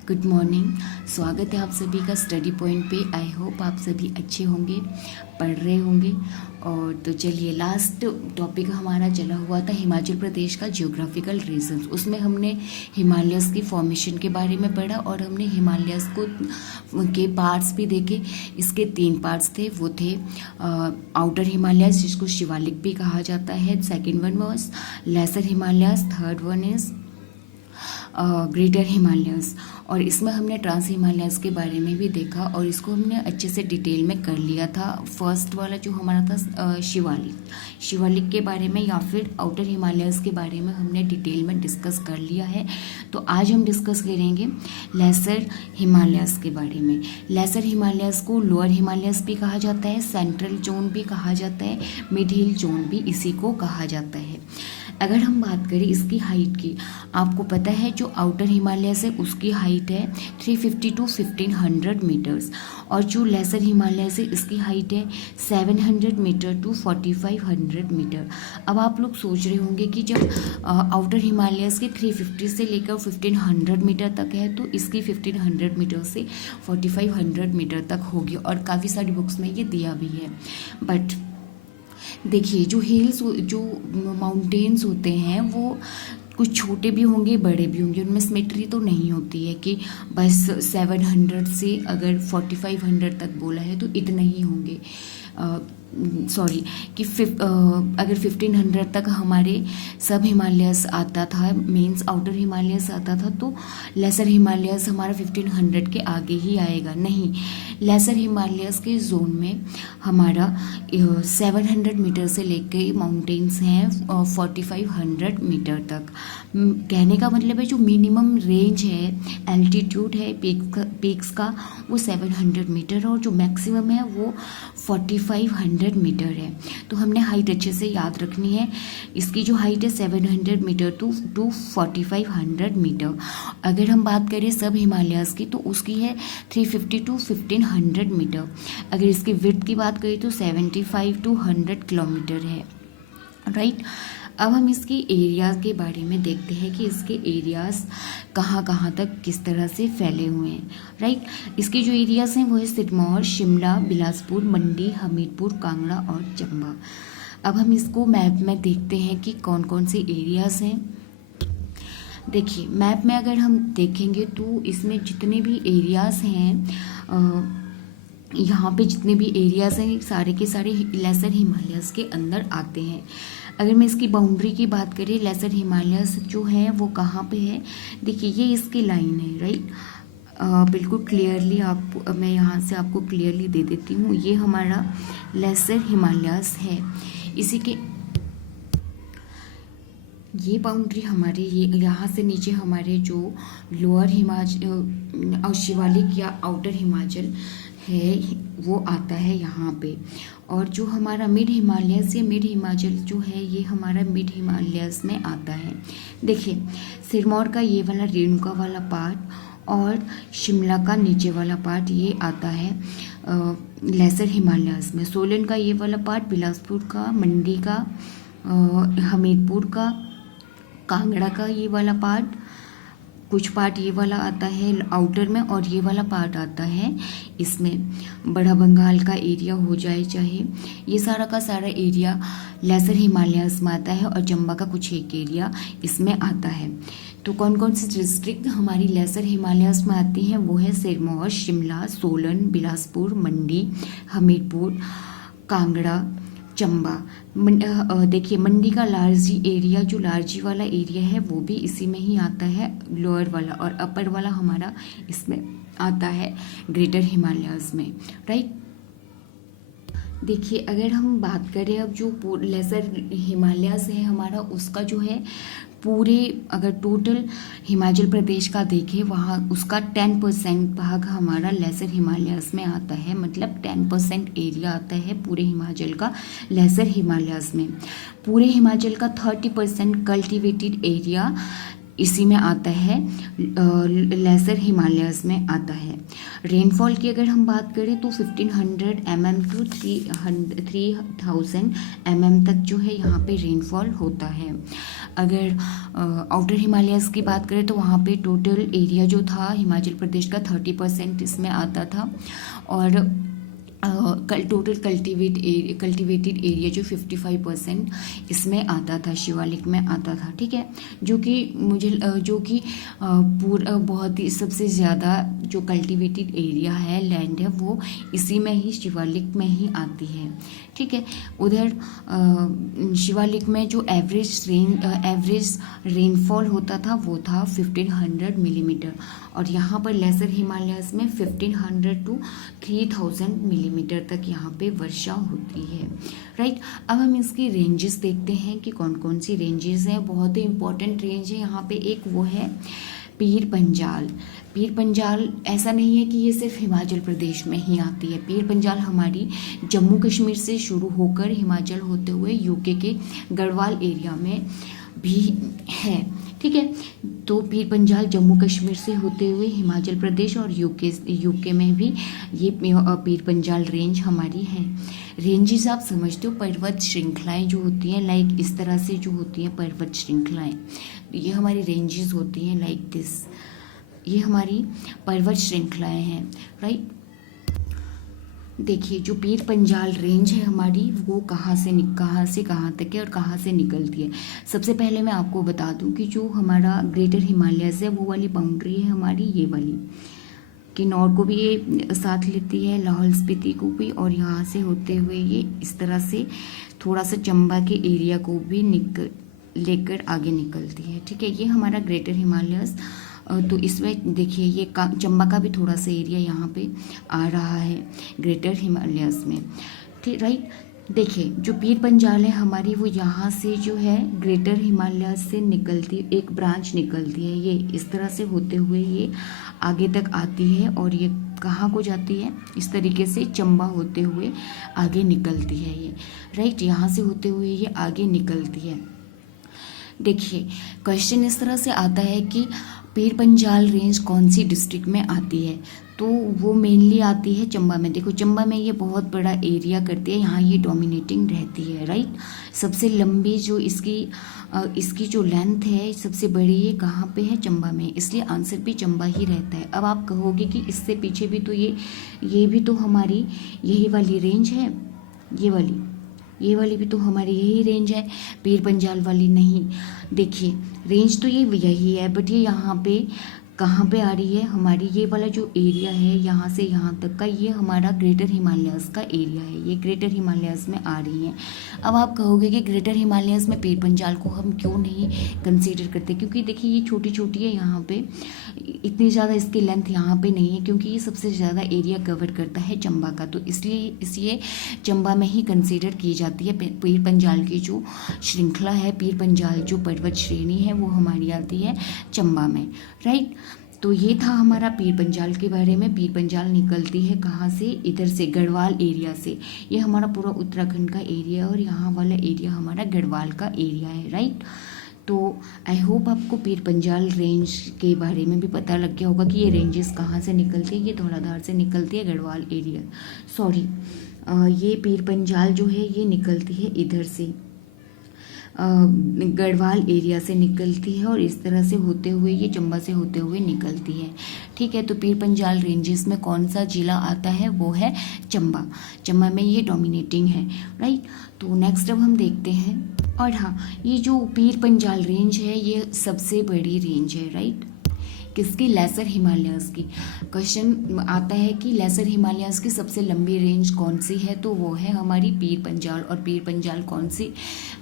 Good morning. स्वागत है आप सभी का स्टडी पॉइंट पे। आई होप आप सभी अच्छे होंगे, पढ़ रहे होंगे। और तो चलिए, लास्ट टॉपिक हमारा चला हुआ था हिमाचल प्रदेश का जियोग्राफिकल रीजन्स। उसमें हमने हिमालयस की फॉर्मेशन के बारे में पढ़ा और हमने हिमालयस को के पार्ट्स भी देखे। इसके 3 पार्ट्स थे, वो थे आउटर हिमालयस जिसको शिवालिक भी कहा जाता है, second one was lesser Himalayas, third one is greater Himalayas. और इसमें हमने ट्रांस हिमालयस के बारे में भी देखा और इसको हमने अच्छे से डिटेल में कर लिया था। फर्स्ट वाला जो हमारा था शिवालिक के बारे में या फिर आउटर हिमालयस के बारे में हमने डिटेल में डिस्कस कर लिया है। तो आज हम डिस्कस करेंगे लेसर हिमालयस के बारे में। लेसर हिमालयस को लोअर हिमालयस भी कहा जाता है, सेंट्रल जोन भी कहा जाता है, मिड हिल जोन भी इसी को कहा जाता है। अगर हम बात करें इसकी हाइट की, आपको पता है जो आउटर हिमालयस है उसकी हाइट है 350 to 1500 मीटर्स और जो लेसर हिमालयस है इसकी हाइट है 700 मीटर to 4500 मीटर। अब आप लोग सोच रहे होंगे कि जब आउटर हिमालयस के 350 से लेकर 1500 मीटर तक है तो इसकी 1500 मीटर से 4500 मीटर तक होगी और काफ़ी सारी बुक्स में ये दिया भी है। बट देखिए, जो हिल्स जो माउंटेन्स होते हैं वो कुछ छोटे भी होंगे बड़े भी होंगे, उनमें सिमेट्री तो नहीं होती है कि बस 700 से अगर 4500 तक बोला है तो इतने ही होंगे। सॉरी कि अगर 1500 तक हमारे सब हिमालयस आता था, मीन्स आउटर हिमालयस आता था, तो लेसर हिमालयस हमारा 1500 के आगे ही आएगा। नहीं, लेसर हिमालयस के जोन में हमारा 700 मीटर से लेके माउंटेन्स हैं 4500 मीटर तक। कहने का मतलब है जो मिनिमम रेंज है, एल्टीट्यूड है पीक्स का, वो 700 मीटर और जो मैक्सिमम है वो 4500 मीटर है। तो हमने हाइट अच्छे से याद रखनी है। इसकी जो हाइट है 700 मीटर टू 4500 मीटर। अगर हम बात करें सब हिमालयस की तो उसकी है 350 to 1500 मीटर। अगर इसकी विड्थ की बात करें तो 75 to 100 किलोमीटर है, राइट। अब हम इसकी एरियाज के बारे में देखते हैं कि इसके एरियाज कहाँ कहाँ तक किस तरह से फैले हुए हैं, राइट। इसके जो एरियाज हैं वो है सिरमौर, शिमला, बिलासपुर, मंडी, हमीरपुर, कांगड़ा और चंबा। अब हम इसको मैप में देखते हैं कि कौन कौन से एरियाज हैं। देखिए, मैप में अगर हम देखेंगे तो इसमें जितने भी एरियाज हैं, यहाँ पे जितने भी एरियाज हैं सारे के सारे लेसर हिमालयस के अंदर आते हैं। अगर मैं इसकी बाउंड्री की बात करें, लेसर हिमालयस जो है वो कहाँ पे है, देखिए ये इसकी लाइन है, राइट। बिल्कुल क्लियरली मैं यहाँ से आपको क्लियरली दे देती हूँ। ये हमारा लेसर हिमालयस है। इसी के ये बाउंड्री हमारे ये यहाँ से नीचे हमारे जो लोअर हिमाचल और शिवालिक या आउटर हिमाचल है वो आता है यहाँ पे। और जो हमारा मिड हिमालयस या मिड हिमाचल जो है ये हमारा मिड हिमालयस में आता है। देखिए, सिरमौर का ये वाला रेणुका वाला पार्ट और शिमला का नीचे वाला पार्ट ये आता है लेसर हिमालयस में। सोलन का ये वाला पार्ट, बिलासपुर का, मंडी का, हमीरपुर का, कांगड़ा का ये वाला पार्ट, कुछ पार्ट ये वाला आता है आउटर में और ये वाला पार्ट आता है इसमें। बड़ा बंगाल का एरिया हो जाए चाहे, ये सारा का सारा एरिया लेसर हिमालयस में आता है और चंबा का कुछ एक एरिया इसमें आता है। तो कौन कौन सी डिस्ट्रिक्ट हमारी लेसर हिमालयस में आती हैं वो है सिरमौर, शिमला, सोलन, बिलासपुर, मंडी, हमीरपुर, कांगड़ा, चंबा। देखिए, मंडी का लार्जी एरिया, जो लार्जी वाला एरिया है वो भी इसी में ही आता है, लोअर वाला, और अपर वाला हमारा इसमें आता है ग्रेटर हिमालयस में, राइट। देखिए, अगर हम बात करें अब जो लेसर हिमालयस है हमारा, उसका जो है पूरे अगर टोटल हिमाचल प्रदेश का देखें वहाँ उसका 10% भाग हमारा लेसर हिमालयस में आता है। मतलब 10% एरिया आता है पूरे हिमाचल का लेसर हिमालयस में। पूरे हिमाचल का 30% कल्टिवेटेड एरिया इसी में आता है, लेसर हिमालयस में आता है। रेनफॉल की अगर हम बात करें तो 1500 mm टू 3000 mm तक जो है यहाँ पे रेनफॉल होता है। अगर आउटर हिमालयस की बात करें तो वहाँ पे टोटल एरिया जो था हिमाचल प्रदेश का 30% इसमें आता था, और टोटल कल्टिवेटेड एरिया जो 55% इसमें आता था, शिवालिक में आता था। ठीक है, जो कि पूरा बहुत ही सबसे ज़्यादा जो कल्टिवेटेड एरिया है, लैंड है, वो इसी में ही, शिवालिक में ही आती है। ठीक है, उधर शिवालिक में जो एवरेज रेनफॉल होता था वो था 1500 मिलीमीटर, और यहाँ पर लेसर हिमालयस में 1500 टू 3000 मिलीमीटर तक यहाँ पे वर्षा होती है। राइट, अब हम इसकी रेंजेस देखते हैं कि कौन कौन सी रेंजेस हैं। बहुत ही इंपॉर्टेंट रेंज है यहाँ पे, एक वो है पीर पंजाल। पीर पंजाल ऐसा नहीं है कि ये सिर्फ हिमाचल प्रदेश में ही आती है। पीर पंजाल हमारी जम्मू कश्मीर से शुरू होकर हिमाचल होते हुए यूके के गढ़वाल एरिया में भी है। ठीक है, तो पीर पंजाल जम्मू कश्मीर से होते हुए हिमाचल प्रदेश और यूके में भी ये पीर पंजाल रेंज हमारी है। रेंजेस आप समझते हो, पर्वत श्रृंखलाएं जो होती हैं, लाइक इस तरह से जो होती हैं पर्वत श्रृंखलाएं, ये हमारी रेंजेस होती हैं लाइक दिस, ये हमारी पर्वत श्रृंखलाएं हैं। राइट, देखिए जो पीर पंजाल रेंज है हमारी, वो कहाँ से कहाँ तक है और कहाँ से निकलती है। सबसे पहले मैं आपको बता दूं कि जो हमारा ग्रेटर हिमालयस है, वो वाली बाउंड्री है हमारी, ये वाली, किन्नौर को भी ये साथ लेती है, लाहौल स्पीति को भी, और यहाँ से होते हुए ये इस तरह से थोड़ा सा चंबा के एरिया को भी लेकर आगे निकलती है। ठीक है, ये हमारा ग्रेटर हिमालयस। तो इसमें देखिए ये चंबा का भी थोड़ा सा एरिया यहाँ पे आ रहा है ग्रेटर हिमालयस में। ठीक, राइट, देखिए जो पीर पंजाल है हमारी, वो यहाँ से जो है ग्रेटर हिमालयस से निकलती, एक ब्रांच निकलती है, ये इस तरह से होते हुए ये आगे तक आती है, और ये कहाँ को जाती है, इस तरीके से चंबा होते हुए आगे निकलती है ये। राइट, यहाँ से होते हुए ये आगे निकलती है। देखिए क्वेश्चन इस तरह से आता है कि पीर पंजाल रेंज कौन सी डिस्ट्रिक्ट में आती है, तो वो मेनली आती है चंबा में। देखो चंबा में ये बहुत बड़ा एरिया करती है, यहाँ ये डोमिनेटिंग रहती है। राइट, सबसे लंबी जो इसकी जो लेंथ है सबसे बड़ी, ये कहाँ पे है, चंबा में, इसलिए आंसर भी चंबा ही रहता है। अब आप कहोगे कि इससे पीछे भी तो ये भी तो हमारी यही वाली रेंज है, ये वाली भी तो हमारी यही रेंज है, पीर पंजाल वाली नहीं। देखिए रेंज तो ये यही है, बट ये यहाँ पे कहाँ पे आ रही है, हमारी ये वाला जो एरिया है यहाँ से यहाँ तक का, ये हमारा ग्रेटर हिमालयस का एरिया है, ये ग्रेटर हिमालयस में आ रही है। अब आप कहोगे कि ग्रेटर हिमालयस में पीर पंजाल को हम क्यों नहीं कंसीडर करते, क्योंकि देखिए ये छोटी छोटी है, यहाँ पे इतनी ज़्यादा इसकी लेंथ यहाँ पे नहीं है, क्योंकि ये सबसे ज़्यादा एरिया कवर करता है चंबा का, तो इसलिए चंबा में ही कंसीडर की जाती है। पीर पंजाल की जो श्रृंखला है, पीर पंजाल जो पर्वत श्रेणी है, वो हमारी आती है चंबा में। राइट, तो ये था हमारा पीर पंजाल के बारे में। पीर पंजाल निकलती है कहाँ से, इधर से गढ़वाल एरिया से, ये हमारा पूरा उत्तराखंड का एरिया है, और यहाँ वाला एरिया हमारा गढ़वाल का एरिया है। राइट, तो आई होप आपको पीर पंजाल रेंज के बारे में भी पता लग गया होगा कि ये रेंजेस कहाँ से निकलती है। ये धौलाधार से निकलती है, गढ़वाल एरिया, सॉरी ये पीर पंजाल जो है ये निकलती है इधर से, गढ़वाल एरिया से निकलती है, और इस तरह से होते हुए ये चंबा से होते हुए निकलती है। ठीक है, तो पीर पंजाल रेंजेस में कौन सा जिला आता है, वो है चंबा। चंबा में ये डोमिनेटिंग है। राइट, तो नेक्स्ट अब हम देखते हैं, और हाँ, ये जो पीर पंजाल रेंज है ये सबसे बड़ी रेंज है। राइट, किसकी, लेसर हिमालयस की। क्वेश्चन आता है कि लेसर हिमालयस की सबसे लंबी रेंज कौन सी है, तो वो है हमारी पीर पंजाल, और पीर पंजाल कौन सी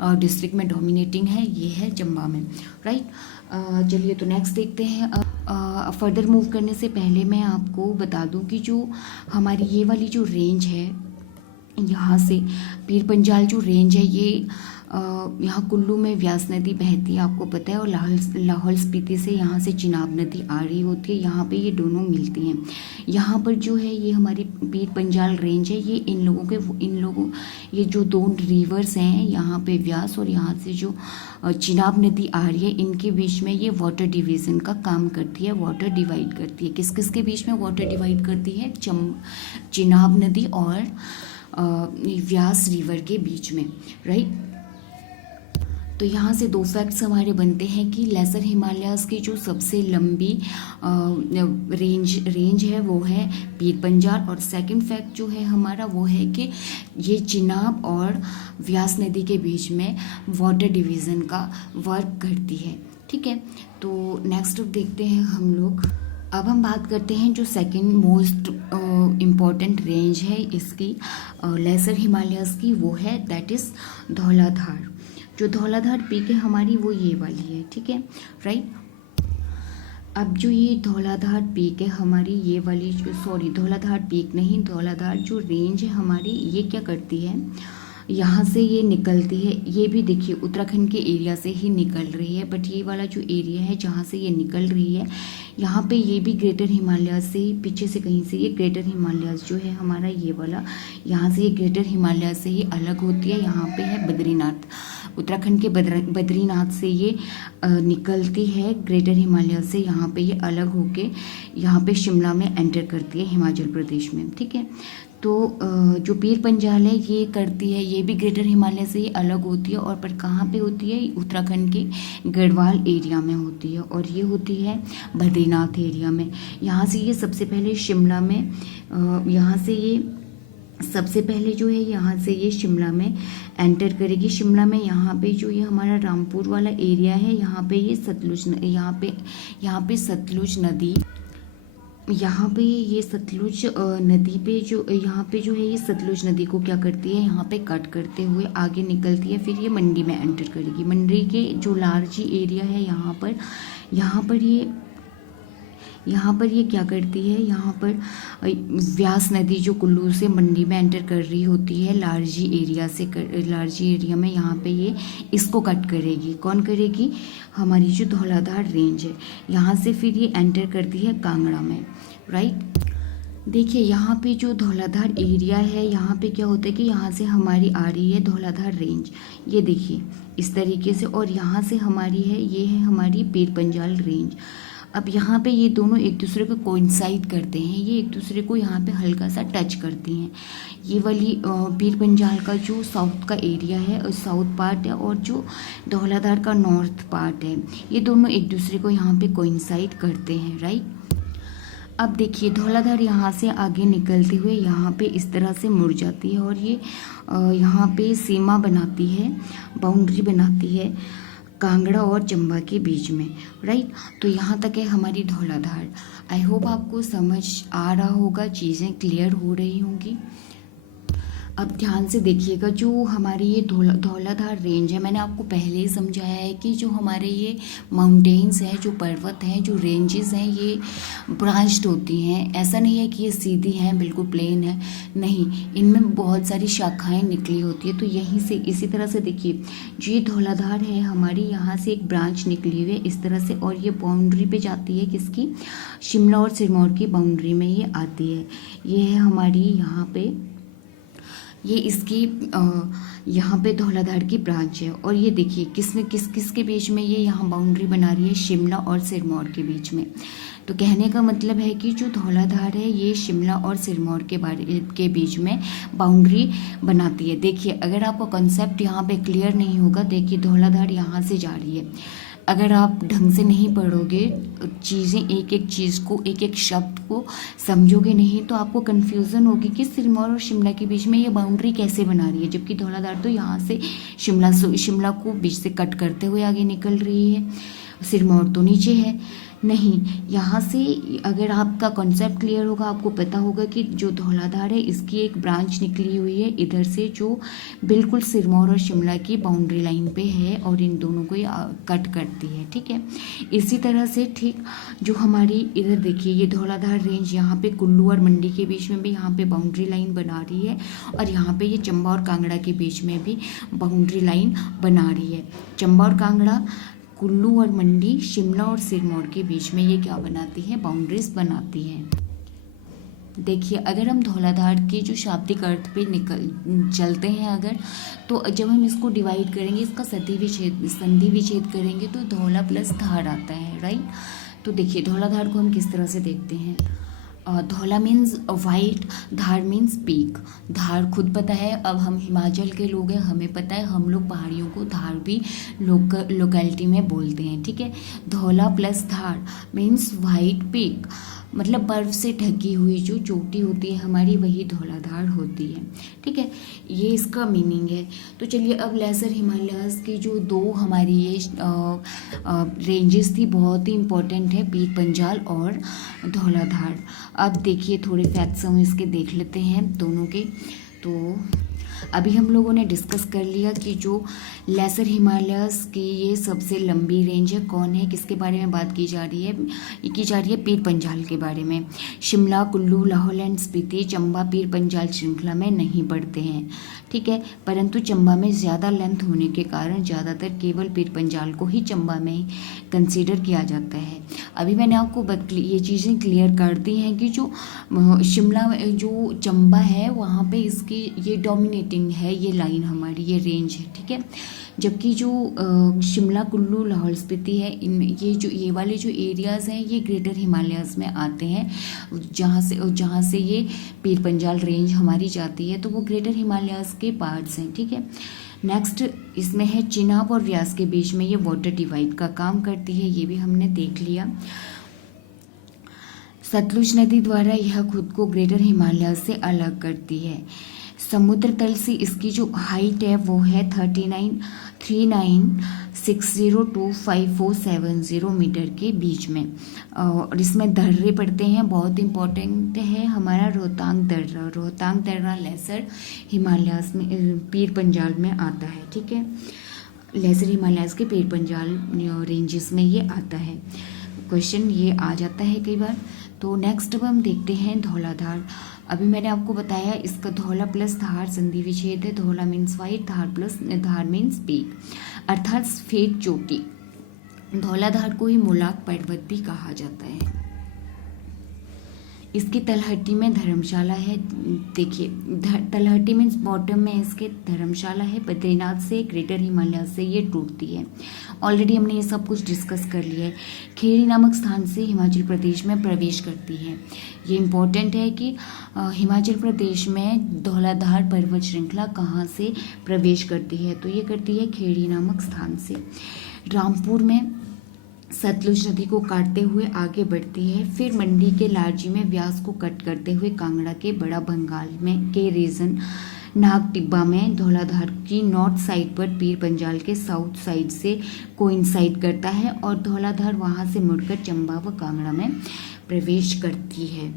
डिस्ट्रिक्ट में डोमिनेटिंग है, ये है चंबा में। राइट, चलिए तो नेक्स्ट देखते हैं। फर्दर मूव करने से पहले मैं आपको बता दूं कि जो हमारी ये वाली जो रेंज है, यहाँ से पीर पंजाल जो रेंज है, ये यहाँ कुल्लू में व्यास नदी बहती है, आपको पता है, और लाहौल स्पीति से यहाँ से चिनाब नदी आ रही होती है, यहाँ पे ये दोनों मिलती हैं। यहाँ पर जो है ये हमारी पीर पंजाल रेंज है, ये इन लोगों ये जो दो रिवर्स हैं, यहाँ पे व्यास और यहाँ से जो चिनाब नदी आ रही है, इनके बीच में ये वाटर डिवीज़न का काम करती है, वाटर डिवाइड करती है। किस किस के बीच में वाटर डिवाइड करती है? चिनाब नदी और व्यास रिवर के बीच में, राइट। तो यहाँ से दो फैक्ट्स हमारे बनते हैं कि लेसर हिमालयाज़ की जो सबसे लंबी रेंज है वो है पीर पंजाल, और सेकंड फैक्ट जो है हमारा वो है कि ये चिनाब और व्यास नदी के बीच में वाटर डिवीज़न का वर्क करती है, ठीक है। तो नेक्स्ट देखते हैं हम लोग। अब हम बात करते हैं जो सेकंड मोस्ट इम्पॉर्टेंट रेंज है इसकी लेसर हिमालयाज़ की, वो है दैट इज़ धौलाधार। जो धौलाधार पीक है हमारी वो ये वाली है, ठीक है, राइट। अब जो ये धौलाधार पीक है हमारी ये वाली, धौलाधार पीक नहीं, धौलाधार जो रेंज है हमारी, ये क्या करती है, यहाँ से ये निकलती है, ये भी देखिए उत्तराखंड के एरिया से ही निकल रही है, बट ये वाला जो एरिया है जहाँ से ये निकल रही है, यहाँ पे ये भी ग्रेटर हिमालय से पीछे से कहीं से ये ग्रेटर हिमालय जो है हमारा ये वाला, यहाँ से ये ग्रेटर हिमालय से ही अलग होती है। यहाँ पे है बद्रीनाथ, उत्तराखंड के बद्रीनाथ से ये निकलती है ग्रेटर हिमालय से, यहाँ पे ये अलग होके यहाँ पे शिमला में एंटर करती है हिमाचल प्रदेश में, ठीक है। तो जो पीर पंजाल है ये करती है, ये भी ग्रेटर हिमालय से ही अलग होती है, और पर कहाँ पे होती है? उत्तराखंड के गढ़वाल एरिया में होती है, और ये होती है बद्रीनाथ एरिया में। यहाँ से ये सबसे पहले शिमला में, यहाँ से ये सबसे पहले जो है यहाँ से ये शिमला में एंटर करेगी। शिमला में यहाँ पे जो ये हमारा रामपुर वाला एरिया है, यहाँ पे ये सतलुज, यहाँ पे सतलुज नदी, यहाँ पे ये सतलुज नदी पे जो यहाँ पे जो है ये सतलुज नदी को क्या करती है, यहाँ पे कट करते हुए आगे निकलती है, फिर ये मंडी में एंटर करेगी। मंडी के जो लार्जी एरिया है यहाँ पर ये क्या करती है, यहाँ पर व्यास नदी जो कुल्लू से मंडी में एंटर कर रही होती है लार्जी एरिया में, यहाँ पे ये इसको कट करेगी। कौन करेगी? हमारी जो धौलाधार रेंज है, यहाँ से फिर ये एंटर करती है कांगड़ा में, राइट। देखिए यहाँ पे जो धौलाधार एरिया है, यहाँ पे क्या होता है कि यहाँ से हमारी आ रही है धौलाधार रेंज, ये देखिए इस तरीके से, और यहाँ से हमारी है, ये है हमारी पीर पंजाल रेंज। अब यहाँ पे ये दोनों एक दूसरे को कोइंसाइड करते हैं, ये एक दूसरे को यहाँ पे हल्का सा टच करती हैं। ये वाली पीर पंजाल का जो साउथ का एरिया है, साउथ पार्ट है, और जो धौलाधार का नॉर्थ पार्ट है, ये दोनों एक दूसरे को यहाँ पे कोइंसाइड करते हैं, राइट। अब देखिए धौलाधार यहाँ से आगे निकलते हुए यहाँ पे इस तरह से मुड़ जाती है, और ये यहाँ पे सीमा बनाती है, बाउंड्री बनाती है कांगड़ा और चंबा के बीच में, राइट। तो यहाँ तक है हमारी धौलाधार। आई होप आपको समझ आ रहा होगा, चीज़ें क्लियर हो रही होंगी। अब ध्यान से देखिएगा, जो हमारी ये धौलाधार रेंज है, मैंने आपको पहले ही समझाया है कि जो हमारे ये माउंटेन्स हैं, जो पर्वत हैं, जो रेंजेस हैं, ये ब्रांच्ड होती हैं। ऐसा नहीं है कि ये सीधी हैं, बिल्कुल प्लेन है, नहीं, इनमें बहुत सारी शाखाएं निकली होती है। तो यहीं से इसी तरह से देखिए, जो ये धौलाधार है हमारी, यहाँ से एक ब्रांच निकली हुई है इस तरह से, और ये बाउंड्री पे जाती है किसकी? शिमला और सिरमौर की बाउंड्री में ये आती है। ये है हमारी यहाँ पे, ये इसकी यहाँ पे धौलाधार की ब्रांच है, और ये देखिए किस के बीच में ये यहाँ बाउंड्री बना रही है? शिमला और सिरमौर के बीच में। तो कहने का मतलब है कि जो धौलाधार है ये शिमला और सिरमौर के बीच में बाउंड्री बनाती है। देखिए अगर आपका कॉन्सेप्ट यहाँ पे क्लियर नहीं होगा, देखिए धौलाधार यहाँ से जा रही है, अगर आप ढंग से नहीं पढ़ोगे चीज़ें, एक एक चीज़ को, एक एक शब्द को समझोगे नहीं, तो आपको कन्फ्यूज़न होगी कि सिरमौर और शिमला के बीच में ये बाउंड्री कैसे बना रही है, जबकि धौलाधार तो यहाँ से शिमला को बीच से कट करते हुए आगे निकल रही है, सिरमौर तो नीचे है। नहीं, यहाँ से अगर आपका कॉन्सेप्ट क्लियर होगा, आपको पता होगा कि जो धौलाधार है इसकी एक ब्रांच निकली हुई है इधर से, जो बिल्कुल सिरमौर और शिमला की बाउंड्री लाइन पे है और इन दोनों को कट करती है, ठीक है। इसी तरह से ठीक जो हमारी इधर देखिए ये धौलाधार रेंज यहाँ पे कुल्लू और मंडी के बीच में भी यहाँ पे बाउंड्री लाइन बना रही है, और यहाँ पे ये चंबा और कांगड़ा के बीच में भी बाउंड्री लाइन बना रही है। चंबा और कांगड़ा, कुल्लू और मंडी, शिमला और सिरमौर के बीच में ये क्या बनाती है, बाउंड्रीज बनाती है। देखिए अगर हम धौलाधार के जो शाब्दिक अर्थ पे चलते हैं अगर, तो जब हम इसको डिवाइड करेंगे, इसका संधि विच्छेद करेंगे तो धौला प्लस धार आता है, राइट। तो देखिए धौलाधार को हम किस तरह से देखते हैं। धौला मीन्स वाइट, धार मीन्स पीक। धार खुद पता है, अब हम हिमाचल के लोग हैं, हमें पता है, हम लोग पहाड़ियों को धार भी लोकेलिटी में बोलते हैं, ठीक है। धौला प्लस धार मीन्स वाइट पीक, मतलब बर्फ से ढकी हुई जो चोटी होती है हमारी, वही धौलाधार होती है, ठीक है। ये इसका मीनिंग है। तो चलिए अब लेसर हिमालयाज की जो दो हमारी ये रेंजेस थी, बहुत ही इंपॉर्टेंट है, पीर पंजाल और धौलाधार। अब देखिए थोड़े फैक्ट्स हम इसके देख लेते हैं दोनों के। तो अभी हम लोगों ने डिस्कस कर लिया कि जो लेसर हिमालयाज की ये सबसे लंबी रेंज है, कौन है, किसके बारे में बात की जा रही है, ये की जा रही है पीर पंजाल के बारे में। शिमला, कुल्लू, लाहौल एंड स्पीति, चंबा पीर पंजाल श्रृंखला में नहीं पड़ते हैं, ठीक है। परंतु चंबा में ज़्यादा लेंथ होने के कारण ज़्यादातर केवल पीर पंजाल को ही चंबा में ही कंसीडर किया जाता है। अभी मैंने आपको ये चीज़ें क्लियर कर दी हैं कि जो शिमला जो चंबा है वहाँ पे इसकी ये डोमिनेटिंग है, ये लाइन हमारी, ये रेंज है, ठीक है। जबकि जो शिमला, कुल्लू, लाहौल स्पीति है, इनमें ये वाले जो एरियाज़ हैं ये ग्रेटर हिमालयाज़ में आते हैं, जहाँ से ये पीर पंजाल रेंज हमारी जाती है, तो वो ग्रेटर हिमालयाज़ के पार्ट्स हैं, ठीक है। नेक्स्ट इसमें है चिनाब और व्यास के बीच में ये वाटर डिवाइड का काम करती है, ये भी हमने देख लिया। सतलुज नदी द्वारा यह खुद को ग्रेटर हिमालय से अलग करती है। समुद्र तल से इसकी जो हाइट है वो है 3960 to 5470 मीटर के बीच में, और इसमें दर्रे पड़ते हैं। बहुत इंपॉर्टेंट है हमारा रोहतांग दर्रा। रोहतांग दर्रा लेसर हिमालयाज में पीर पंजाल में आता है, ठीक है। लेसर हिमालयाज के पीर पंजाल रेंजेस में ये आता है। क्वेश्चन ये आ जाता है कई बार। तो नेक्स्ट अब हम देखते हैं धौलाधार। अभी मैंने आपको बताया इसका धौला प्लस धार संधि विच्छेद है। धौला मीन्स वाइट, धार प्लस धार मीन्स पीक, अर्थात सफेद चोटी। धौलाधार को ही मोलाक पर्वत भी कहा जाता है। इसकी तलहटी में धर्मशाला है। देखिए तलहटी मीन्स बॉटम में इसके धर्मशाला है। बद्रीनाथ से, ग्रेटर हिमालय से ये टूटती है। ऑलरेडी हमने ये सब कुछ डिस्कस कर लिया है। खेरी नामक स्थान से हिमाचल प्रदेश में प्रवेश करती है। ये इम्पोर्टेंट है कि हिमाचल प्रदेश में धौलाधार पर्वत श्रृंखला कहाँ से प्रवेश करती है, तो ये करती है खेड़ी नामक स्थान से। रामपुर में सतलुज नदी को काटते हुए आगे बढ़ती है, फिर मंडी के लारजी में व्यास को कट करते हुए कांगड़ा के बड़ा बंगाल में के रीजन नाग टिब्बा में धौलाधार की नॉर्थ साइड पर पीर पंजाल के साउथ साइड से कोइंसाइड करता है और धौलाधार वहां से मुड़कर चंबा व कांगड़ा में प्रवेश करती है।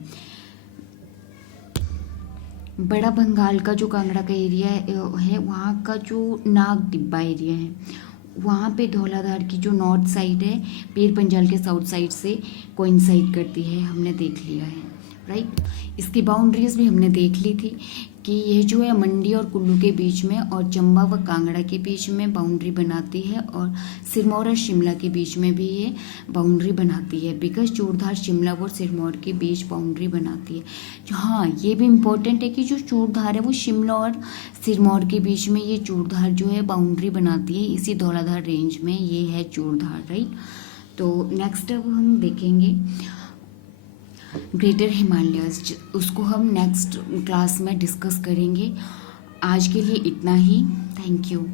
बड़ा बंगाल का जो कांगड़ा का एरिया है वहाँ का जो नाग टिब्बा एरिया है वहाँ पे धौलाधार की जो नॉर्थ साइड है पीर पंजाल के साउथ साइड से कोइंसाइड करती है, हमने देख लिया है, राइट। इसकी बाउंड्रीज भी हमने देख ली थी कि यह जो है मंडी और कुल्लू के बीच में और चंबा व कांगड़ा के बीच में बाउंड्री बनाती है और सिरमौर और शिमला के बीच में भी ये बाउंड्री बनाती है। बिकॉज चूड़धार शिमला और सिरमौर के बीच बाउंड्री बनाती है। जो हाँ ये भी इम्पोर्टेंट है कि जो चूड़धार है वो शिमला और सिरमौर के बीच में ये चूड़धार जो है बाउंड्री बनाती है। इसी धौलाधार रेंज में ये है चूड़धार, राइट। तो नेक्स्ट अब हम देखेंगे ग्रेटर हिमालयस, उसको हम नेक्स्ट क्लास में डिस्कस करेंगे। आज के लिए इतना ही। Thank you.